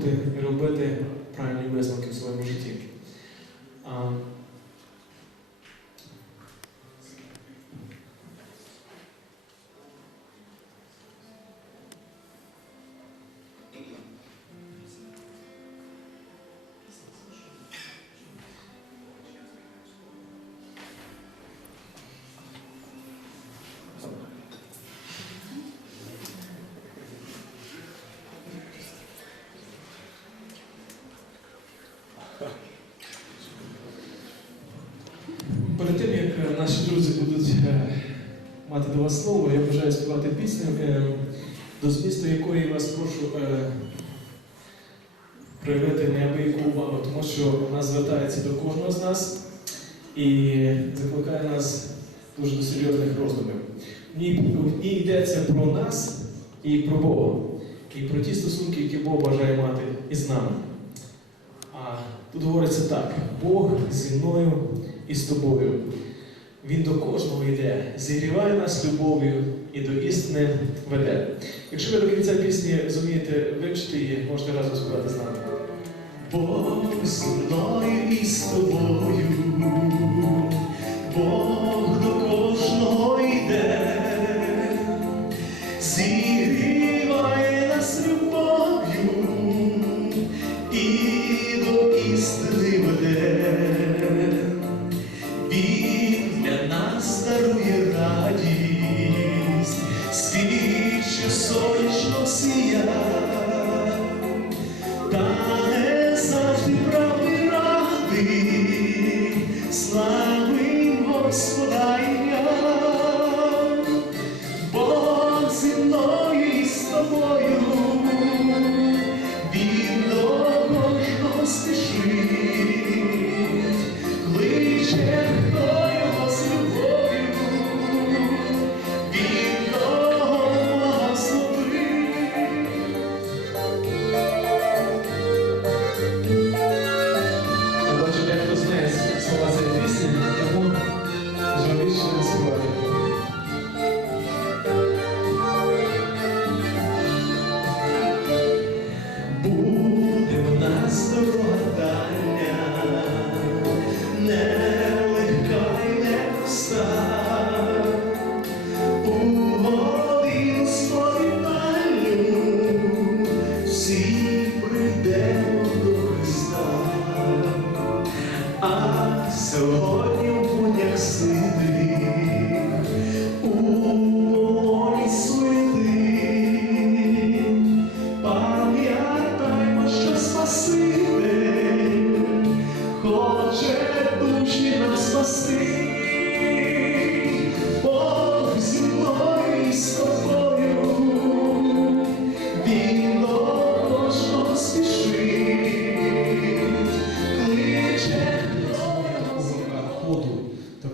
вас закликаємо уважно Наші друзі будуть е, мати до вас слово, я бажаю співати пісню, е, до змісту якої вас прошу е, проявити неабияку увагу, тому що вона звертається до кожного з нас і закликає нас дуже до серйозних роздумів. В ній йдеться про нас і про Бога, і про ті стосунки, які Бог бажає мати із нами. А тут говориться так: Бог зі мною і з тобою. Він до кожного йде, зігріває нас любов'ю і до істини веде. Якщо ви до кінця пісні зумієте вивчити її, можете разом співати з нами. Бог зі мною і з тобою, Бог до кожного йде,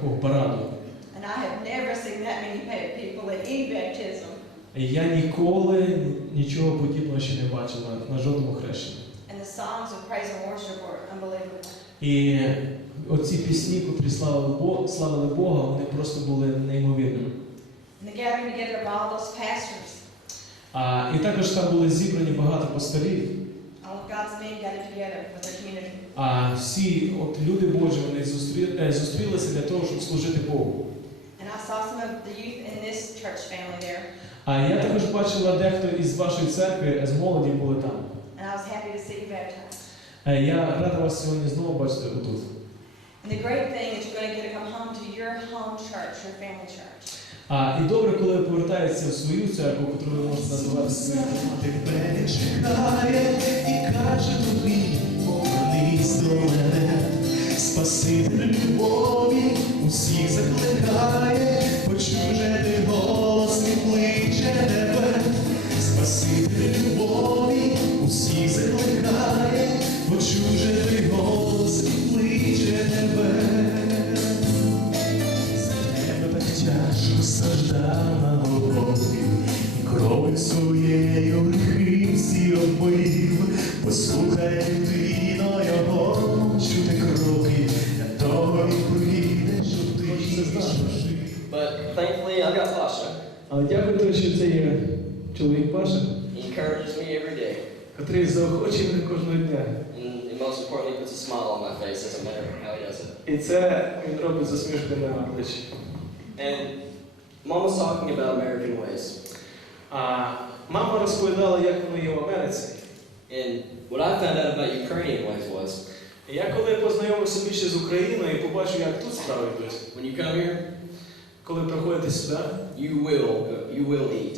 такого параду. And I have never seen that many people at any baptism. Я ніколи нічого подібного ще не бачила на жодному хрещенні. And the songs of praise and worship were unbelievable. І оці пісні, котрі славили Бога, славили Бога, вони просто були неймовірними. And the gathering together of all those pastors, А, і також там були зібрані багато пасторів. all of God's men gathered together with their community. А всі от люди Божі вони зустрі, е, зустрілися для того, щоб служити Богу. And I saw some of the youth in this church family there, А я також бачила дехто із вашої церкви з молоді були там. and I was happy to see you baptized. Е, Я рада вас сьогодні знову бачити отут. And the great thing is you're going to get to come home to your home church, your family church. А і добре, коли ви повертаєтеся в свою церкву, яку ви можете називати своєю. Тебе чекає і каже тобі, повернись до мене, Спаситель любові усіх закликає, my face. Doesn't matter how he does it. І це він робить з усмішкою на обличчі. And Mom was talking about American ways. А мама розповідала, як воно є в Америці. And what I found out about Ukrainian ways was І Я коли познайомився більше з Україною і побачив, як тут справи йдуть. when you come here, Коли приходите сюди, you will you will eat.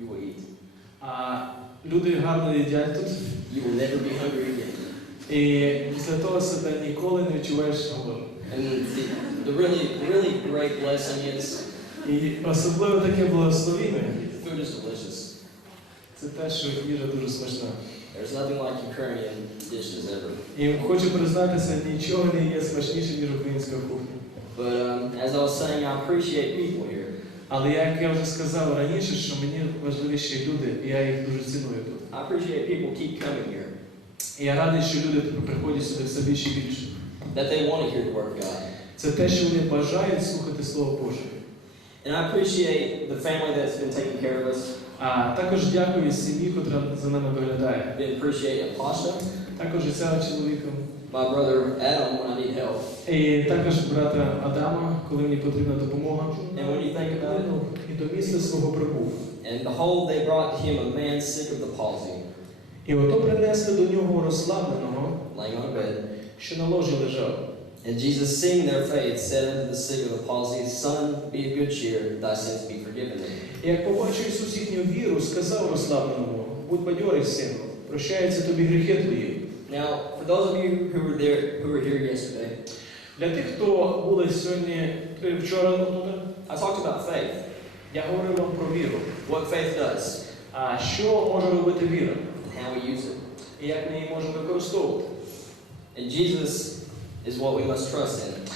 You will eat. а люди гарно їдять тут, You will never be hungry again. І після того себе ніколи не відчуваєш голодом. And the, the really really great blessing is І особливо таке благословіння food is delicious. це те, що їжа дуже смачна. There's nothing like Ukrainian dishes ever. І хочу признатися, нічого не є смачніше, ніж українська кухня. But um, as I was saying, I appreciate people here. Але як я вже сказав раніше, що мені важливіші люди, і я їх дуже ціную тут. I appreciate people keep coming here. І я радий, що люди приходять сюди все більше і більше. That they want to hear the word of God. Це те, що вони бажають слухати Слово Боже. And I appreciate the family that's been taking care of us. А також дякую сім'ї, котра за нами доглядає. I appreciate Apasha, Також і цього чоловіка. my brother Adam when I need help. І також брата Адама, коли мені потрібна допомога. And when you think about it, І до місця свого прибув. and behold, they brought him a man sick of the palsy, І ото принесли до нього розслабленого, laying on a bed. що на ложі лежав. And Jesus, seeing their faith, said unto the sick of the palsy, Son, be of good cheer, thy sins be forgiven thee. І як побачив Ісус їхню віру, сказав розслабленому, будь бадьорий, сину, прощаються тобі гріхи твої. Now, for those of you who were there, who were here yesterday, Для тих, хто були сьогодні, е, вчора тут, I talked about faith. я говорив вам про віру. What faith does, А що може робити віра? And how we use it. І як ми її можемо використовувати? And Jesus is what we must trust in.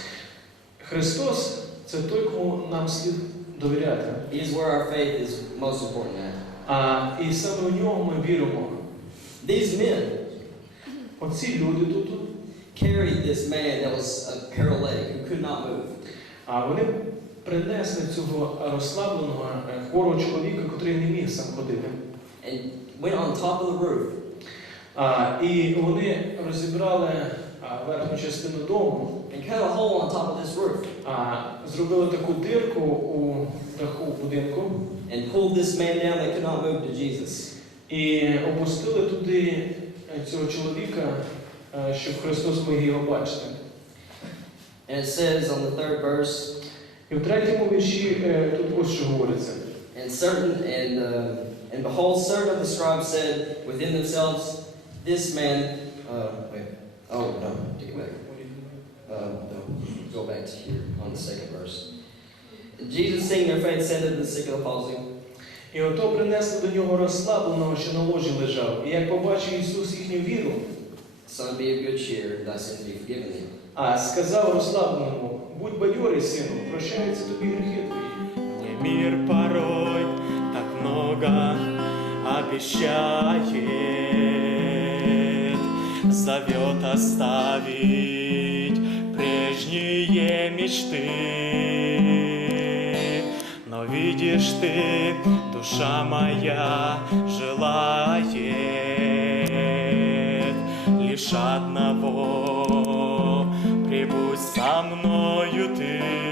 Христос це той, кому нам слід довіряти. He is where our faith is most important at. А, і саме в нього ми віримо. These men Оці люди тут, carried this man that was a paralytic who could not move. а вони принесли цього розслабленого е, хворого чоловіка, котрий не міг сам ходити. and went on top of the roof А, і вони розібрали а, верхню частину дому, and cut a hole on top of this roof а, зробили таку дирку у даху будинку and pulled this man down that could not move to Jesus. і опустили туди е, цього чоловіка, е, щоб Христос міг його бачити. And it says on the third verse, І в третьому вірші е, тут ось що говориться. and certain and uh, and behold, certain of the scribes said within themselves, this man. Uh, wait. Oh no, take it back. Uh, no, go back to here on the second verse. Jesus, seeing their faith, said unto the sick of the palsy, І ото принесли до нього розслабленого, що на ложі лежав. І як побачив Ісус їхню віру, Son, be of good cheer, thy sins be forgiven thee. а сказав розслабленому, будь бадьорий, сину, прощаються тобі гріхи твої. Мир порой много обещает, зовет оставить прежние мечты. Но видишь ты, душа моя желает лишь одного, прибудь со мною ты.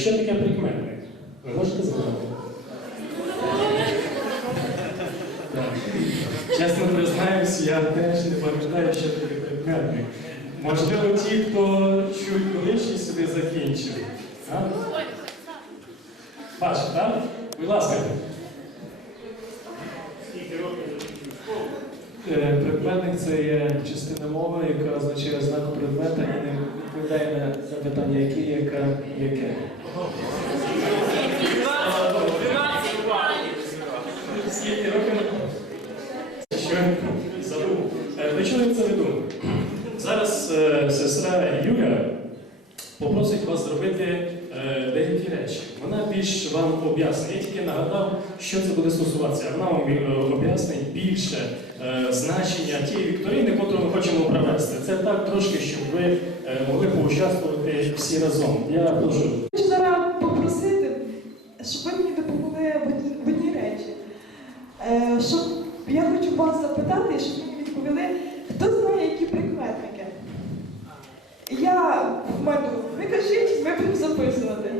Що таке прикметник? Ви можете згадати? Чесно признаюсь, я теж не пам'ятаю, що таке прикметник. Можливо, ті, хто чуть колишні собі закінчив. А? Паша, так? Будь ласка. Е, Прикметник це є частина мови, яка означає ознаку предмета і не відповідає на запитання яке, яка, яке. Скільки років? Що задумав. До чого це веду? Зараз е, сестра Юля попросить вас зробити деякі речі. Вона більш вам об'яснить. Я тільки нагадав, що це буде стосуватися. Вона вам е, об'яснить більше е, значення тієї вікторини, яку ми хочемо провести. Це так трошки, щоб ви е, могли поучаствувати всі разом. Я прошу. Хочу зараз попросити, щоб ви мені допомогли в одній, речі. Е, щоб я хочу вас запитати, щоб ви мені відповіли, хто знає, які прикметники? Я вману. Ви кажіть, ми будемо записувати.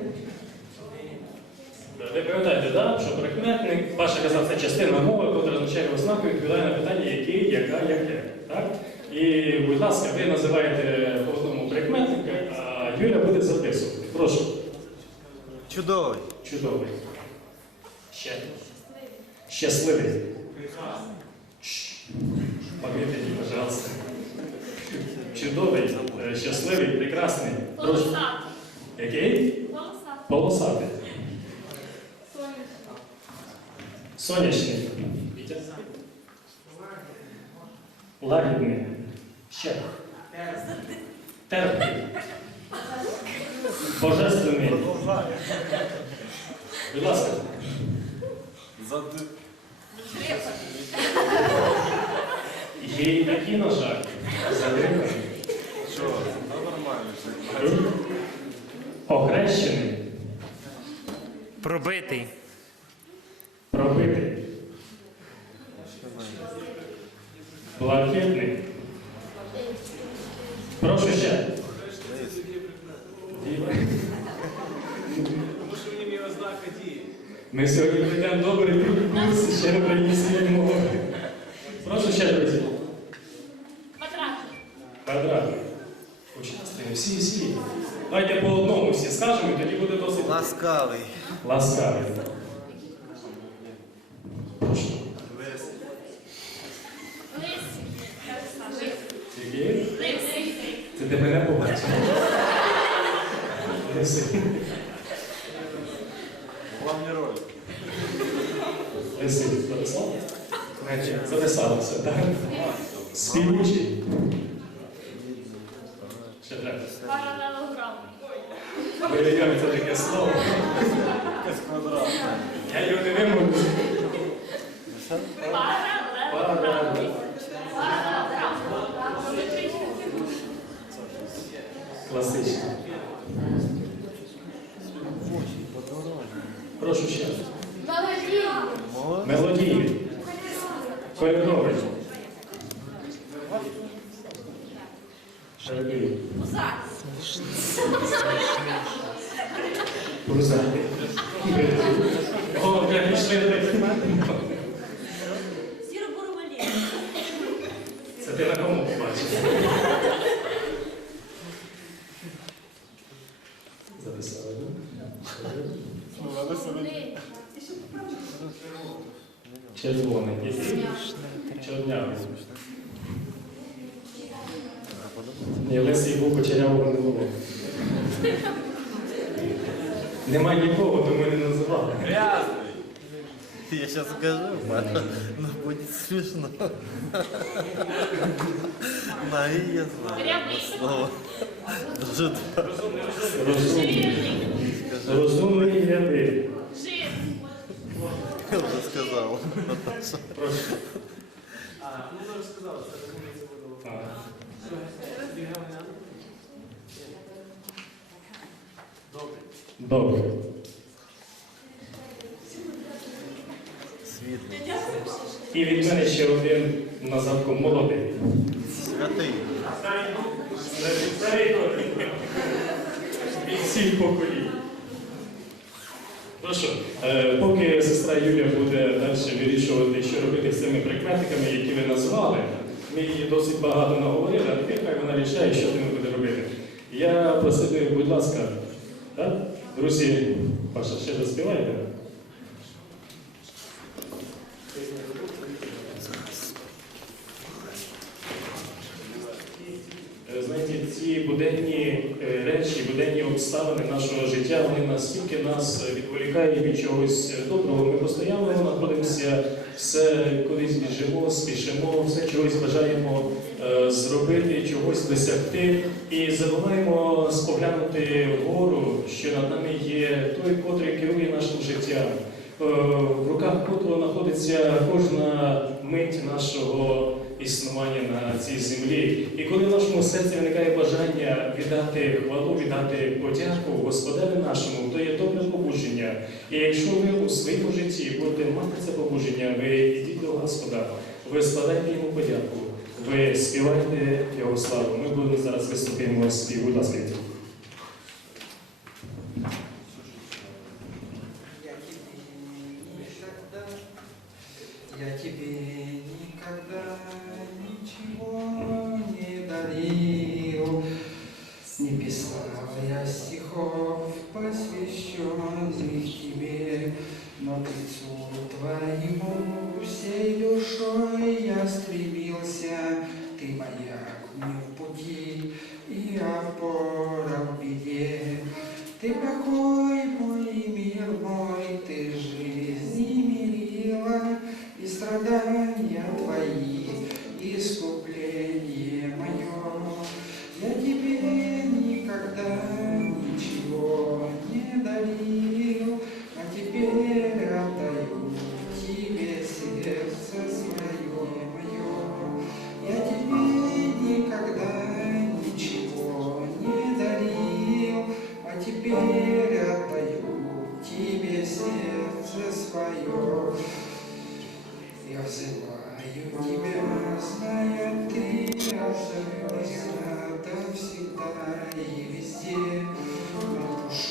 Ви пам'ятаєте, да, що прикметник, Паша казав, це частина мови, яка означає ознаку відповідає на питання, який, яка, яке. Так? І, будь ласка, ви називаєте по одному прикметника, а Юля буде записувати. Прошу. Чудовий. Чудовий. Ще. Щасливий. Шш. Пам'ятайте, пожалуйста. Чудовий, е, щасливий, прекрасний. Полосатий. Який? Полосатий. Полосатий. Сонячний. Вітя. Лагідний. Ще. Терпкий. Божественний. Будь ласка. Є і такі, на жаль. Задриманий. Що? Нормально. Охрещений. Пробитий. Пробитий. Блакитний. Прошу ще. Ми сьогодні прийдемо добрий курс ще української мови. Прошу ще, друзі. Квадратний. Квадратний. Участвуємо всі, всі. Давайте по одному всі скажемо, і тоді буде досить Ласкавий. ласкавий. Прошу. Лисий. Сергій? Лисий. Це ти мене побачив. Лисий. Главні ролі. Лисий. Записав? Записалося, так? Співучий. Ще треба. Паралелограм. Ой-ой-ой, це таке слово. Я його не вимовлю. Паралелограм. Паралелограм. Класично. Прошу ще. Мелодійний. Мелодійний. Кольоровий. Шарабій. Пузатий. Пузатий. О, вже пішли до Сіробуроволі. Це ти на кому побачив? Записали, Сумний. Червоний. Який? Нема нікого, тому не називали. Грязний. Я сейчас скажу, но будет смешно. Нави я знаю. Слово. Даже Розумний. Жирний. Розумний рядий. Жирний. я уже сказал. Наташа. Так. Добре. І від мене ще один на задку молодий. Святий. Старий, від всіх поколінь. Ну що, е, поки сестра Юлія буде далі вирішувати, що робити з цими прикметиками, які ви назвали, ми її досить багато наговорили, а тепер вона рішає, що з ними буде робити. Я просив будь ласка? Друзі, Паша, ще заспівайте. Е, Знаєте, ці буденні е, речі, буденні обставини нашого життя, вони настільки нас відволікають від чогось доброго. Ми постійно знаходимося, все кудись біжимо, спішимо, все чогось бажаємо зробити, чогось досягти. І забуваємо споглянути вгору, що над нами є той, котрий керує нашим життям. Е, В руках котрого знаходиться кожна мить нашого існування на цій землі. І коли в нашому серці виникає бажання віддати хвалу, віддати подяку Господеві нашому, то є добре побудження. І якщо ви у своєму житті будете мати це побудження, ви йдіть до Господа, ви складайте йому подяку, ви співайте його славу. Ми будемо зараз виступимо спів. Будь ласка. Я тебе теперь отдаю тебе сердце свое. Я взываю тебя, зная ты остаешься всегда и везде. Над бушующим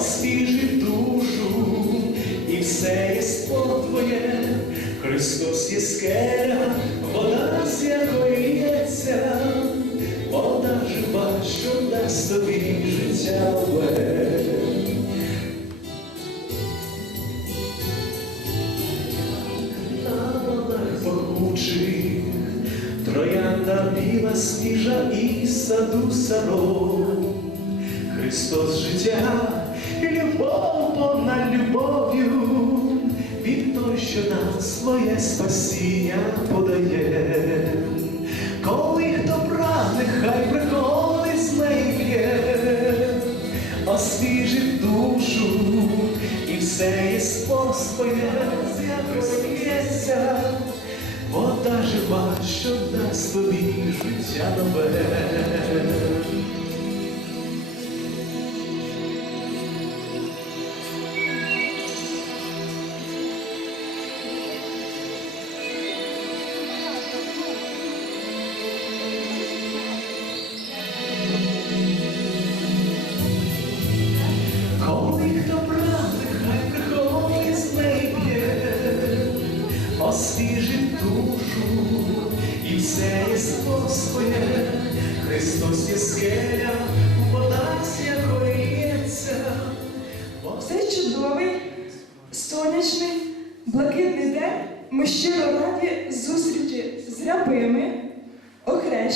освіжить душу, і все є твоє. Христос є скеля, вода, з якої лється, вода жива, що дасть тобі життя волнах пахучих, Троянда біла, свіжа і саду саро. Христос життя, своє спасіння подає. Коли хто прагне, хай приходить з неї п'є, освіжить душу, і все є якого лється, вода жива, що дасть тобі життя нове.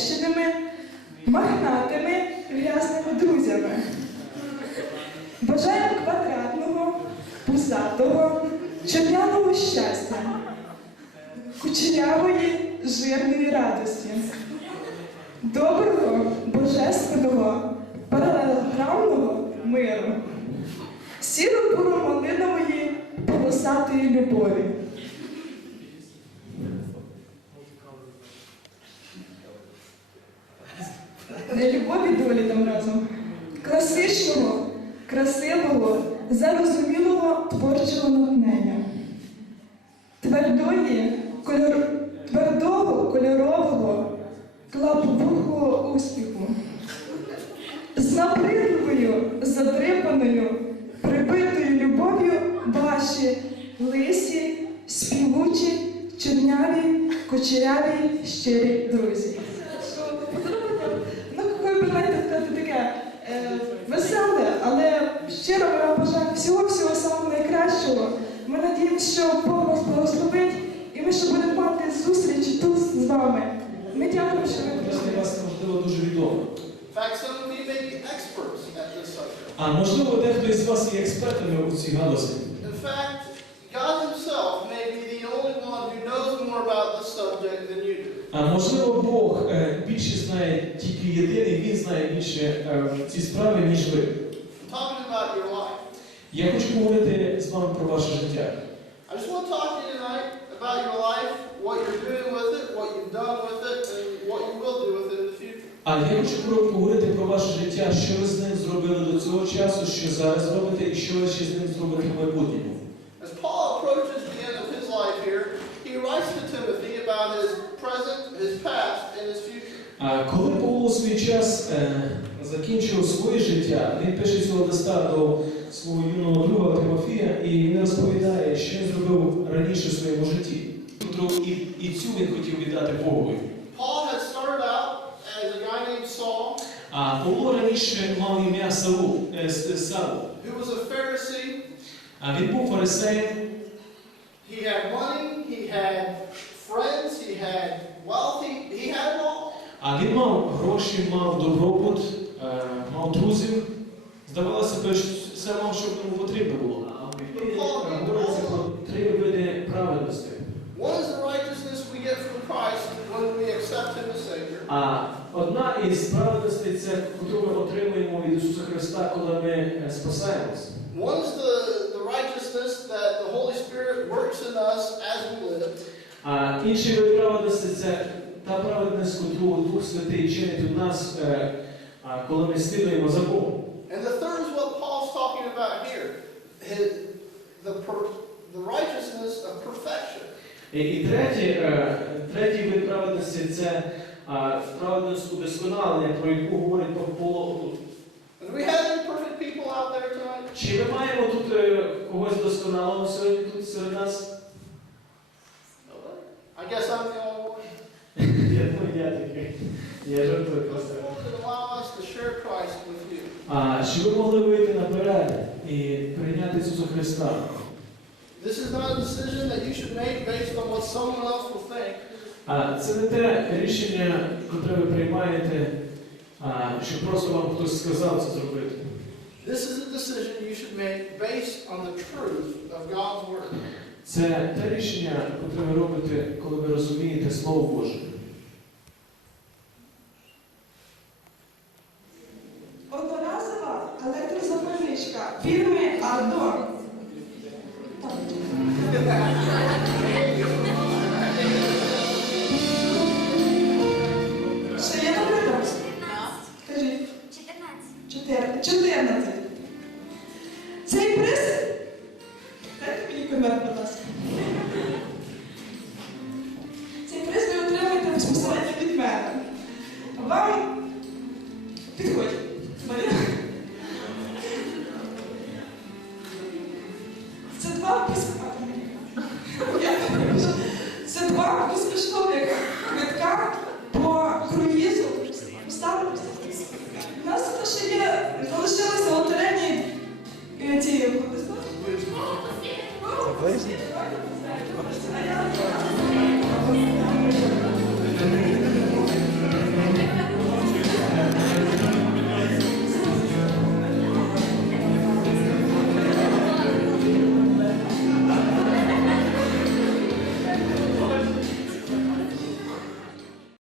Охрещеними, махнатими, грязними друзями. Бажаємо квадратного, пузатого, чорняного щастя, кучерявої, жирної радості, доброго, божественного, паралелограмного миру сіро буру малинової полосатої любові. Кучеряві, щирі друзі. Ну, какое знаєте, сказати таке е, веселе, але щиро ми вам бажаємо всього-всього самого найкращого. Ми надіємося, що Бог вас благословить, і ми ще будемо мати зустріч тут з вами. Ми дякуємо, що ви Для прийшли. вас можливо дуже відомо. А можливо, дехто із вас є експертами у цій галузі. In fact, God Himself may be the only one who knows more about the subject than you do. А можливо, Бог е, більше знає тільки єдиний, він знає більше е, ці справи, ніж ви. Я хочу говорити з вами про ваше життя. А я хочу поговорити про ваше життя, що ви з ним зробили до цього часу, що зараз робите, і що ви ще з ним зробите в майбутньому. As Paul approaches the end of his life here, he writes to Timothy about his present, his past, and his future. А коли Павло свій час е, закінчив своє життя, він пише цього листа до свого юного друга Тимофія, і він розповідає, що він зробив раніше в своєму житті. І, і цю він хотів віддати Богові. Paul had started out as a guy named Saul, А Павло раніше мав ім'я Саву, е, Саву. who was a Pharisee. А він був фарисеєм, He had money, he had friends, he had wealth, he, had all. а він мав гроші, мав добробут, мав друзів. Здавалося б, все мав, що йому потрібно було. А в Біблії говориться про три види праведності. One is the righteousness we get from Christ when we accept Him as Savior. А одна із праведностей це, яку ми отримуємо від Ісуса Христа, коли ми е, спасаємось. One is the, the righteousness that the Holy Spirit works in us as we live. А інший вид праведності це та праведність, яку Дух Святий чинить у нас, е, коли ми слідуємо за Богом. And the third is what Paul's talking about here. His, the, per, the righteousness of perfection. І, і третій, е, третій вид праведності це а, праведність удосконалення, про яку говорить Павло тут. And we have imperfect people out there tonight. Чи ми маємо тут е, когось досконалого сьогодні тут серед нас? I guess I'm the only one. Я, ну, я такий. Я жартую But просто. А чи ви могли вийти наперед і прийняти Ісуса Христа? This is not a decision that you should make based on what someone else will think. А це не те рішення, яке ви приймаєте, а, що просто вам хтось сказав це зробити. This is a decision you should make based on the truth of God's Word. Це те рішення, яке ви робите, коли ви розумієте Слово Боже. Danke, Mini Kümmert.